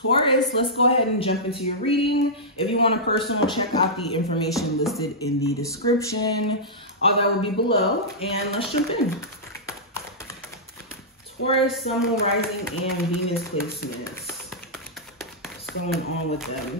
Taurus, let's go ahead and jump into your reading. If you want a personal, check out the information listed in the description. All that will be below, and let's jump in. Taurus, Sun, Moon, Rising, and Venus placements. What's going on with them?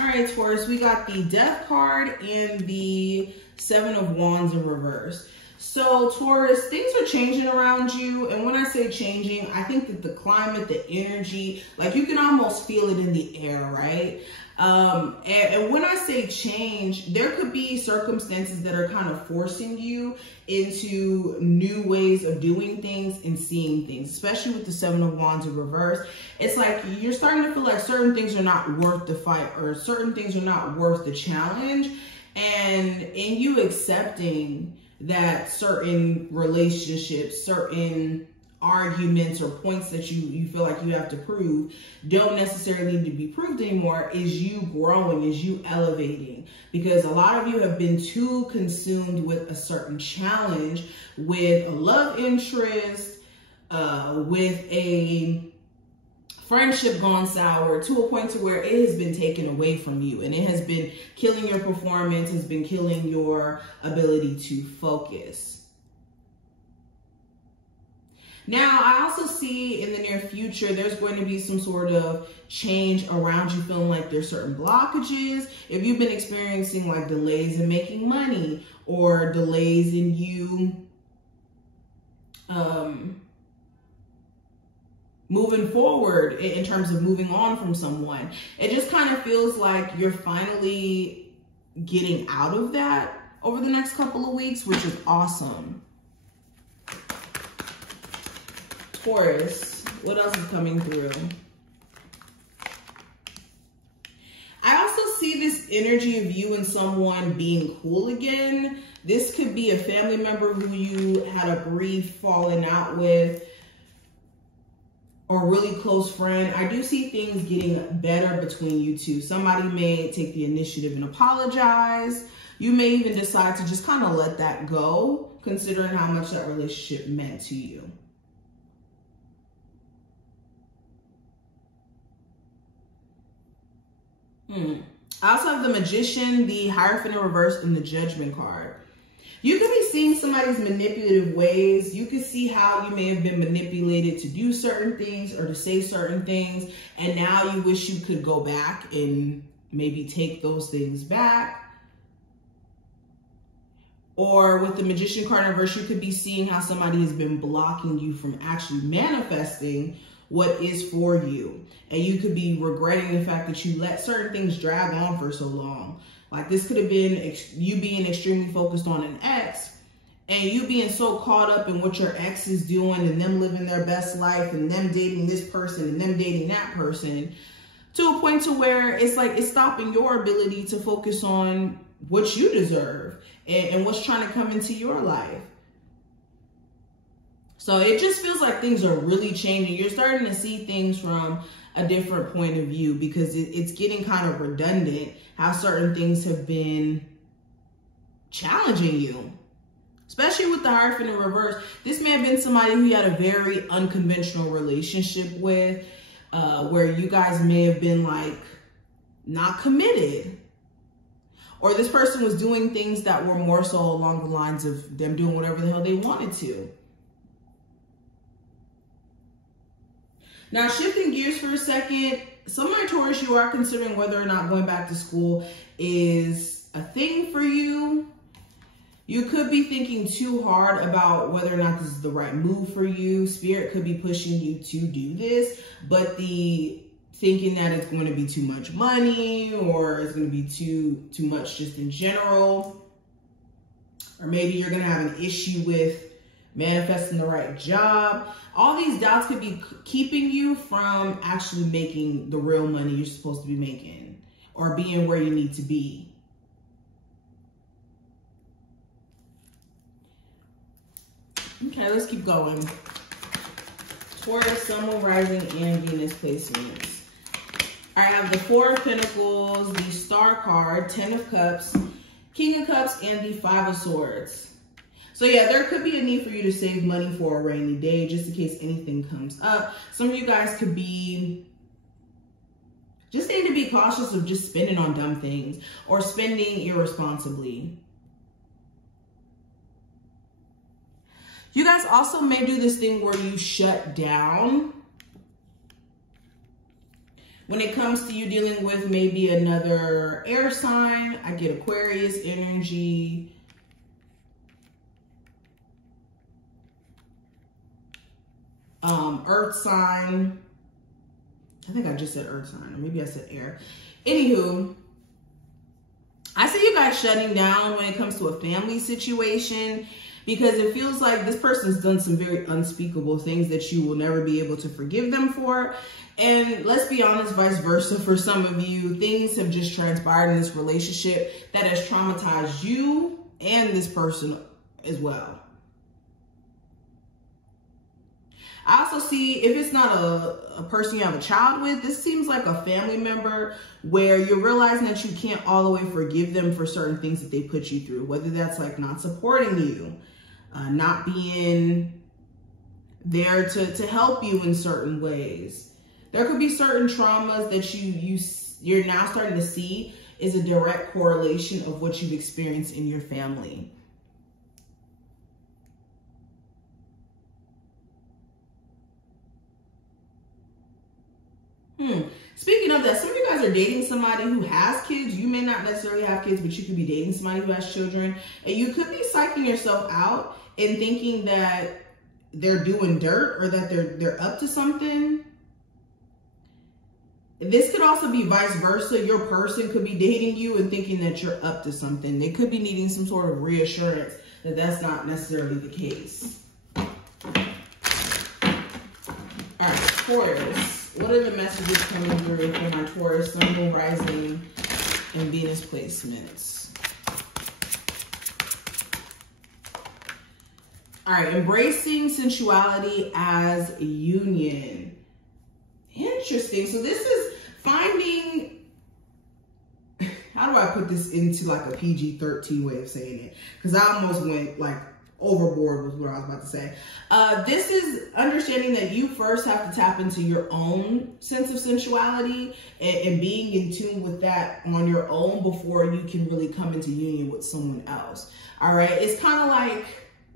All right, Taurus, we got the Death card and the Seven of Wands in reverse. So Taurus, things are changing around you. And when I say changing, I think that the climate, the energy, like you can almost feel it in the air, right? And when I say change, there could be circumstances that are kind of forcing you into new ways of doing things and seeing things, especially with the Seven of Wands in reverse. It's like you're starting to feel like certain things are not worth the fight, or certain things are not worth the challenge. And in you accepting that certain relationships, certain arguments or points that you feel like you have to prove don't necessarily need to be proved anymore, is you growing, is you elevating. Because a lot of you have been too consumed with a certain challenge, with a love interest, with a friendship gone sour, to a point to where it has been taken away from you, and it has been killing your performance, has been killing your ability to focus. Now, I also see in the near future, there's going to be some sort of change around you, feeling like there's certain blockages. If you've been experiencing like delays in making money, or delays in you moving forward in terms of moving on from someone, it just kind of feels like you're finally getting out of that over the next couple of weeks, which is awesome. Taurus, what else is coming through? I also see this energy of you and someone being cool again. This could be a family member who you had a brief falling out with, or a really close friend. I do see things getting better between you two. Somebody may take the initiative and apologize. You may even decide to just kind of let that go, considering how much that relationship meant to you. I also have the Magician, the Hierophant in reverse, and the Judgment card. You could be seeing somebody's manipulative ways. You could see how you may have been manipulated to do certain things or to say certain things, and now you wish you could go back and maybe take those things back. Or with the Magician card in reverse, you could be seeing how somebody has been blocking you from actually manifesting what is for you. And you could be regretting the fact that you let certain things drag on for so long. Like this could have been you being extremely focused on an ex, and you being so caught up in what your ex is doing, and them living their best life, and them dating this person and them dating that person, to a point to where it's like it's stopping your ability to focus on what you deserve and what's trying to come into your life. So it just feels like things are really changing. You're starting to see things from a different point of view, because it's getting kind of redundant how certain things have been challenging you, especially with the Hierophant in reverse. This may have been somebody who you had a very unconventional relationship with, where you guys may have been like not committed, or this person was doing things that were more so along the lines of them doing whatever the hell they wanted to. Now, shifting gears for a second, some of my Taurus, you are considering whether or not going back to school is a thing for you. You could be thinking too hard about whether or not this is the right move for you. Spirit could be pushing you to do this, but the thinking that it's going to be too much money, or it's going to be too much just in general, or maybe you're going to have an issue with manifesting the right job. All these doubts could be keeping you from actually making the real money you're supposed to be making, or being where you need to be. Okay, let's keep going. Taurus, Sun, Moon, Rising, and Venus placements. I have the Four of Pentacles, the Star card, Ten of Cups, King of Cups, and the Five of Swords. So yeah, there could be a need for you to save money for a rainy day, just in case anything comes up. Some of you guys could be Just need to be cautious of just spending on dumb things or spending irresponsibly. You guys also may do this thing where you shut down when it comes to you dealing with maybe another air sign. I get Aquarius energy. Earth sign. I think I just said earth sign, or maybe I said air. Anywho, I see you guys shutting down when it comes to a family situation, because it feels like this person's done some very unspeakable things that you will never be able to forgive them for. And let's be honest, vice versa for some of you, things have just transpired in this relationship that has traumatized you and this person as well. I also see, if it's not a person you have a child with, this seems like a family member where you're realizing that you can't all the way forgive them for certain things that they put you through, whether that's like not supporting you, not being there to help you in certain ways. There could be certain traumas that you're now starting to see is a direct correlation of what you've experienced in your family. Speaking of that, some of you guys are dating somebody who has kids. You may not necessarily have kids, but you could be dating somebody who has children. And you could be psyching yourself out and thinking that they're doing dirt or that they're up to something. This could also be vice versa. Your person could be dating you and thinking that you're up to something. They could be needing some sort of reassurance that that's not necessarily the case. All right, Taurus. What are the messages coming through for my Taurus, Sun, Moon, Rising, and Venus placements? All right, embracing sensuality as a union. Interesting. So this is finding, how do I put this into like a PG-13 way of saying it? Because I almost went like overboard with what I was about to say. This is understanding that you first have to tap into your own sense of sensuality and being in tune with that on your own before you can really come into union with someone else. All right. It's kind of like,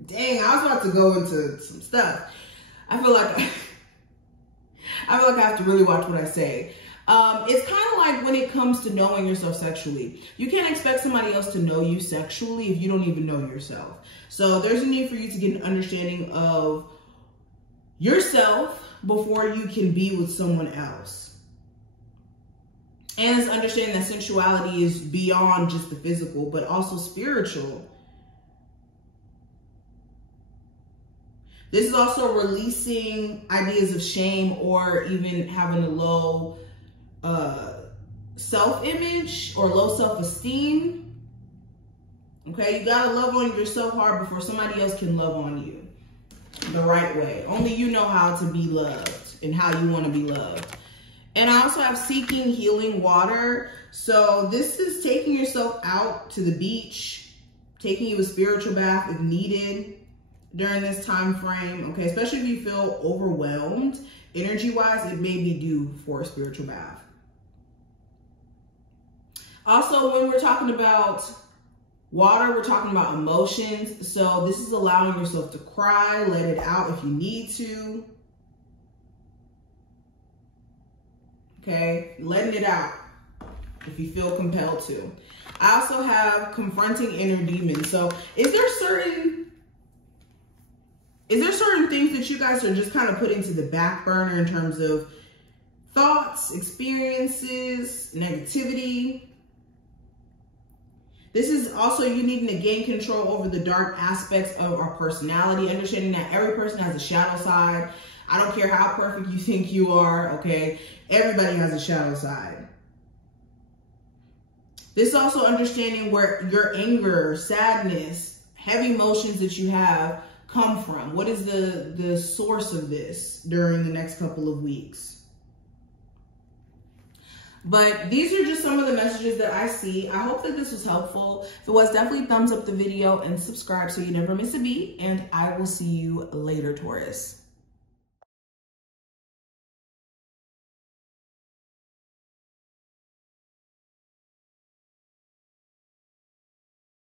dang, I was about to go into some stuff. I feel like I have to really watch what I say. It's kind of like when it comes to knowing yourself sexually. You can't expect somebody else to know you sexually if you don't even know yourself. So there's a need for you to get an understanding of yourself before you can be with someone else. And it's understanding that sensuality is beyond just the physical, but also spiritual. This is also releasing ideas of shame or even having a low self-image or low self-esteem. Okay, you gotta love on yourself hard before somebody else can love on you the right way. Only you know how to be loved and how you want to be loved. And I also have seeking healing water. So this is taking yourself out to the beach, taking you a spiritual bath if needed during this time frame. Okay, especially if you feel overwhelmed energy-wise, it may be due for a spiritual bath. Also, when we're talking about water, we're talking about emotions. So this is allowing yourself to cry, let it out if you need to. Okay, letting it out if you feel compelled to. I also have confronting inner demons. So is there certain things that you guys are just kind of putting to the back burner in terms of thoughts, experiences, negativity? This is also you needing to gain control over the dark aspects of our personality, understanding that every person has a shadow side. I don't care how perfect you think you are, okay? Everybody has a shadow side. This is also understanding where your anger, sadness, heavy emotions that you have come from. What is the source of this during the next couple of weeks? But these are just some of the messages that I see. I hope that this was helpful. If it was, definitely thumbs up the video and subscribe so you never miss a beat. And I will see you later, Taurus.